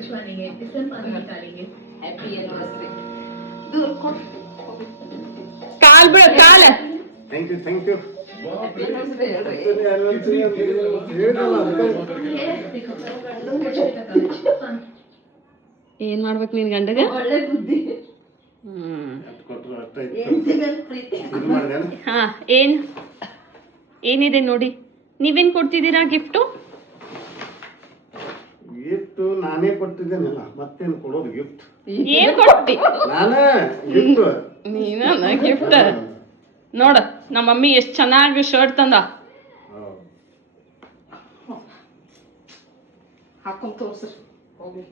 आकाशवाणी है इससे हम पानी निकालेंगे हैप्पी एनिवर्सरी दूर को ಕಾಲ್ ಬಿಡ ಕಾಲ್ ಥ್ಯಾಂಕ್ ಯು हैप्पी एनिवर्सरी देखो छोटा कागज ಏನ್ ಮಾಡ್ಬೇಕು ನಿನ್ ಗಂಡಗ ಒಳ್ಳೆ ಬುದ್ಧಿ ಏನ್ ಪ್ರೀತಿ ಹಾ ಏನಿದೆ ನೋಡಿ. ನೀವೇನ್ ಕೊಡ್ತಿದ್ದೀರಾ ಗಿಫ್ಟು? ಗಿಫ್ಟ್ ನಾನೇ ಕೊಡ್ತಿದ್ದೇನಲ್ಲ, ಮತ್ತೇನು ಕೊಡೋದು ಗಿಫ್ಟ್? ಏನ್ ಕೊಡ್ತಿ? ನಾನೇ ಗಿಫ್ಟ್. ನೀನ ಗಿಫ್ಟ್ ನೋಡ, ನಮ್ಮ ಮಮ್ಮಿ ಎಷ್ಟ್ ಚೆನ್ನಾಗಿ ಶರ್ಟ್ ತಂದ. ಹಾಕೊಂಡ್ ತೋರ್ಸ್ರಿ ಹೋಗ್ಲಿ.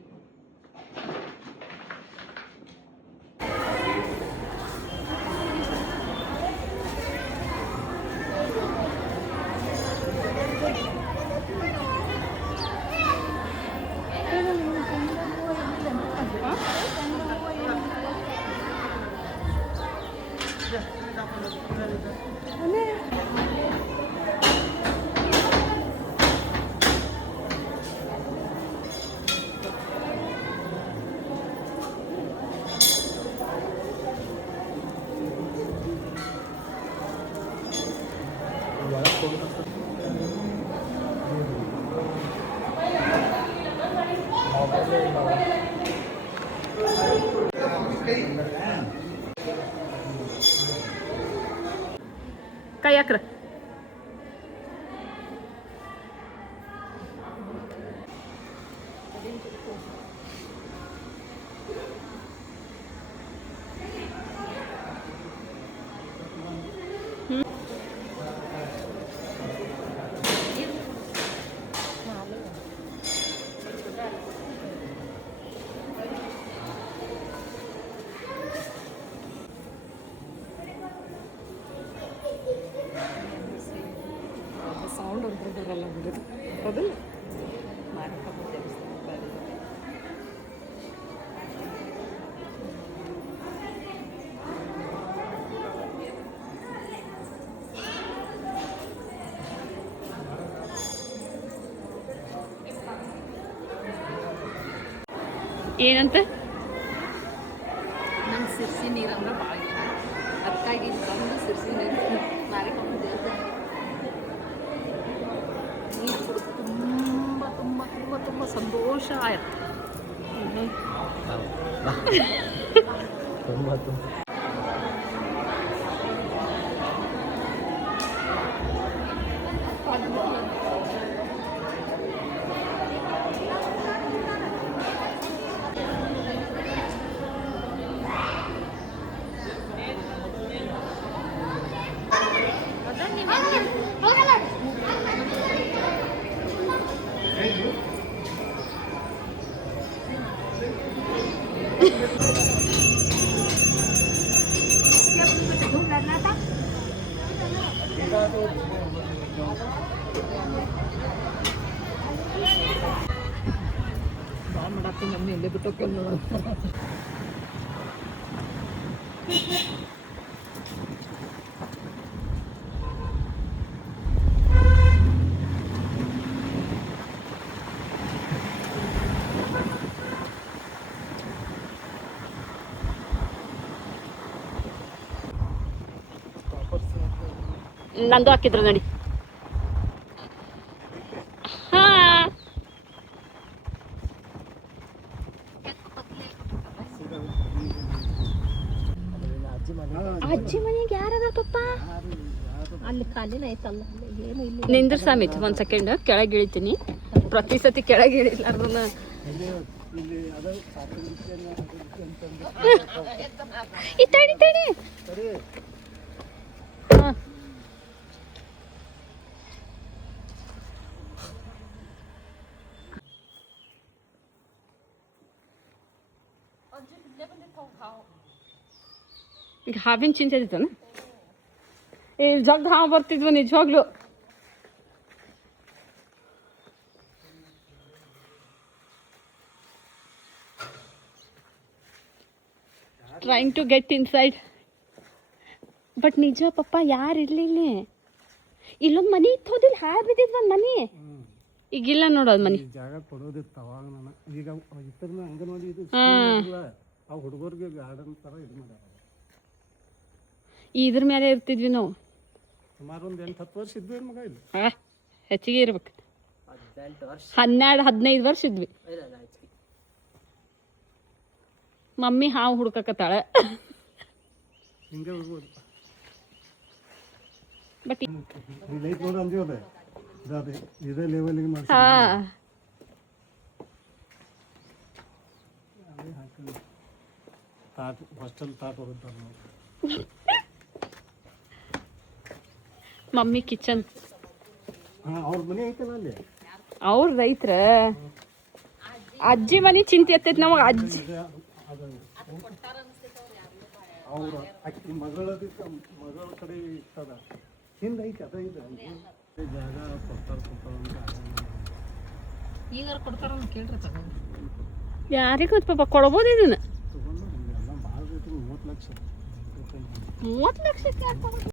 ಕೈ ಹಾಕ್ರ. ಸೌಂಡ್ ಅಂತ ಬರಲ್ಲ ಬಿಡೋದು ಹೌದಲ್ಲ. ಮಾರಕಮ್ಮ ದೇವಸ್ಥಾನ ಏನಂತ? ನಂಗೆ ಸಿರ್ಸಿ ನೀರು ಅಂದ್ರೆ ಭಾಳ ಇಷ್ಟ. ಅದಕ್ಕಾಗಿ ಇಲ್ಲಿ ಬಂದು ಸಿರ್ಸಿ ನೀರು ಮಾರಿಕಮ್ಮ ದೇವಸ್ಥಾನ ನೀರು ಕುಡಿದು ತುಂಬ ತುಂಬ ತುಂಬ ತುಂಬ ಸಂತೋಷ ಆಯ್ತು. ಭಾಳ ಮಾಡಾಕ್ತೀನಿ ಮಮ್ಮಿ ಇಲ್ಲೇ ಬಿಟ್ಟೋಕೆ ನೋಡು. ನಂದು ಹಾಕಿದ್ರು ನೋಡಿ. ಹಾ ಅಜ್ಜಿ ಮನೆಗೆ ಯಾರದ ಪಪ್ಪ? ಅಲ್ಲಿ ಕಾಲಿನ ಐತಲ್ಲ ಏನು ಇಲ್ಲ. ನಿಂದ್ರ ಸಾಮಿತ್ ಒಂದ್ ಸೆಕೆಂಡ್ ಕೆಳಗೆ ಇಳಿತೀನಿ. ಪ್ರತಿ ಸತಿ ಕೆಳಗೆ ಇಳಿಲಾರ್ದನ್ನ ತಡಿ ತಡಿ. ಈಗ ಹಾವಿನ ಚಿಂತೆ ಇದ್ದಾನ. ಈ ಜಗ್ ಹಾವು ಬರ್ತಿದ್ವು ನಿಜವಾಗ್ಲು. Trying to get inside. But ನಿಜ ಪಪ್ಪ ಯಾರು ಇರಲಿಲ್ಲ. ಇಲ್ಲೊಂದು ಮನೆ ಇತ್ತು, ಹೋದಿಲ್ಲ ಹಾಳು ಬಿದ್ದಿದ್ದು ಒಂದು ಮನೆ. ಈಗಿಲ್ಲ ನೋಡೋದು ಮನೆ. ಈ ಜಾಗ ಕೊಡೋದಿತ್ತು ಅವಾಗ ನಾನು. ಈಗ ಇತ್ತರ್ನ ಅಂಗನವಾಡಿ ಇದು ಹಾಂ ಆ ಹುಡುಗರಿಗೆ ಗಾರ್ಡನ್ ಥರ ಇದು ಮಾಡ್ಯಾರ. ಇದ್ರ ಮೇಲೆ ಇರ್ತಿದ್ವಿ ನಾವು. ಸುಮಾರು ಒಂದು 8-10 ವರ್ಷ ಇದ್ವಿ ಮಗ ಇಲ್ಲಿ. ಹಾಂ ಹೆಚ್ಚಿಗೆ ಇರ್ಬೇಕು. 12-15 ವರ್ಷ ಇದ್ವಿ. ಮಮ್ಮಿ ಹಾವು ಹುಡ್ಕಕತ್ತಾಳ. ಹಿಂಗೆ ಹೋಗ್ಬೋದು. ಬಟ್ ಲೈಟ್ ನೋಡು ಅಂದಿವಲ್ಲ ಅದೇ ಇದೇ ಲೆವೆಲಿಗೆ ಮಾಡಿ ಹಾಂ ತಾಟ್ ಹಾಸ್ಟೆಲ್ ತಾಟ್ ಹೋಗುತ್ತಾರೆ ನಾವು. Mummy kitchen. ಹಾಂ ಅವ್ರ ಮನೆ ಐತಲ್ಲ ಅಲ್ಲಿ. ಅವ್ರ ರೈತರ ಅಜ್ಜಿ ಮನೆ ಚಿಂತೆ ಎತ್ತೈತಿ ನಮಗೆ. ಅಜ್ಜಿ ಅವ್ರ ಅಕ್ಕಿ ಮಗಳ ಕಡೆ ಇರ್ತದ ಹಿಂದೆ ಐತಿ ಅದ ಇದೆ ಜಾಗ ಕೊಡ್ತಾರೆ ಈಗ ಕೊಡ್ತಾರ ಕೇಳ್ರಿ ತಗೊಂಡು. ಯಾರಿಗೂ ಪಾಪ ಕೊಡ್ಬೋದು ಇದನ್ನ. ತಗೊಂಡು ಎಲ್ಲ ಭಾಳ 30 ಲಕ್ಷ. 30 ಲಕ್ಷಕ್ಕೆ ಯಾರು ತಗೊಂಡು